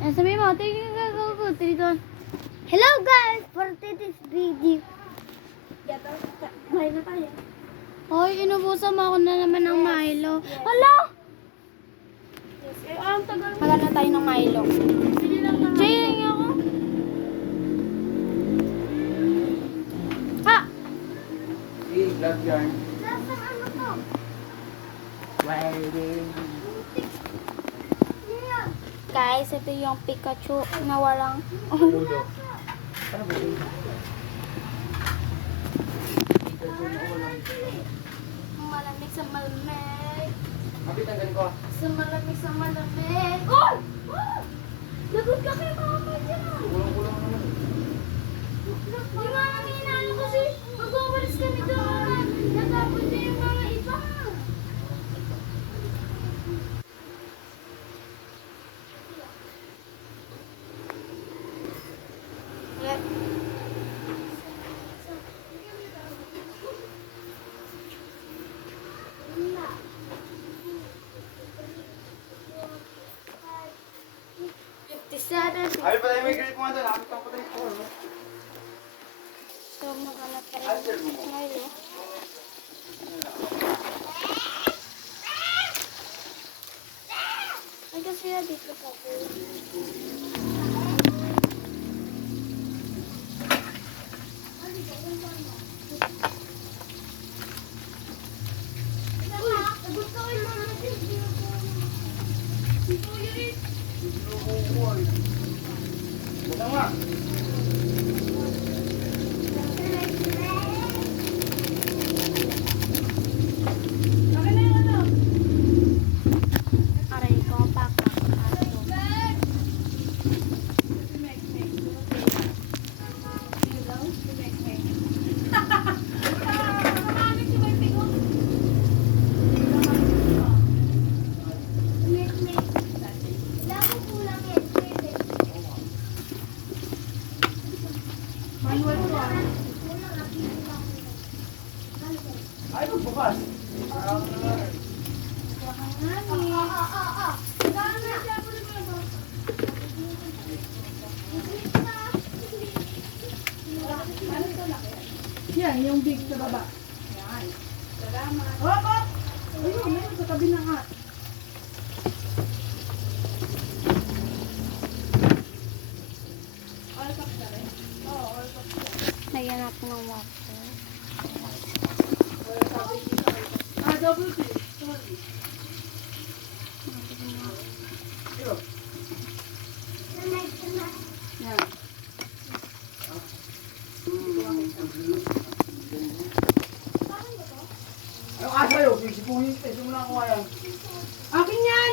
Sabi mo, tignan. Hello guys! For today's video. Bahay na tayo. Hoy, inubusan mo ako na naman ng Milo. Hala! Ang tagal. Wala na tayo ng Milo. Bili lang na. Cheering ako. Ha! Vlog yarn. Nasa ano to? Waiting. Guys, ito yung Pikachu na walang... Ludo. Ano ba yun? Malamig sa malamig. Kapit ang galing ko. Sa malamig sa malamig. Oh! Lagot ka kay mama dyan. Kulong-kulong naman. Yung mga minalo kasi mag-wawalis kami doon. Natapos niya yung mga iba. Ay, patay may grade mo ito. Nakakita ko patay ko. So, maghanap tayo Answer mo. ng Milo. Ay, kasi dito pa po. Buta nga. Aray ko, papa. Ay, magbukas. Yan, yung big sa baba. Yan. Salamat. Hop, hop! Ayun, meron sa tabi ng hat. All cups na rin? Oo, all cups na. Naganap ng water. Double tea. Sorry. Yan. Ano ka sa'yo? Sipungin kita. Simula ko kaya. Akin yan!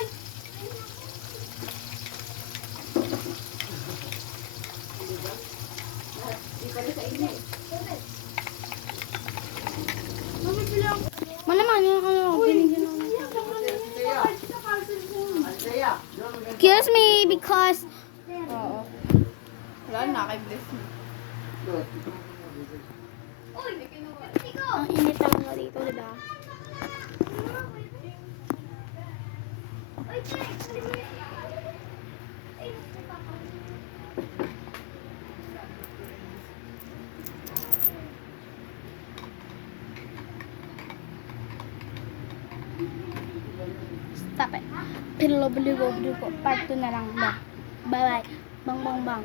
Malamang yun ako. Binigyan ako. Andrea. Excuse me, because... Oo. Wala na, kay bless me. Ang init talaga dito, diba? Stop it. Pero, part 2 na lang ba? Bye-bye. Bang, bang, bang.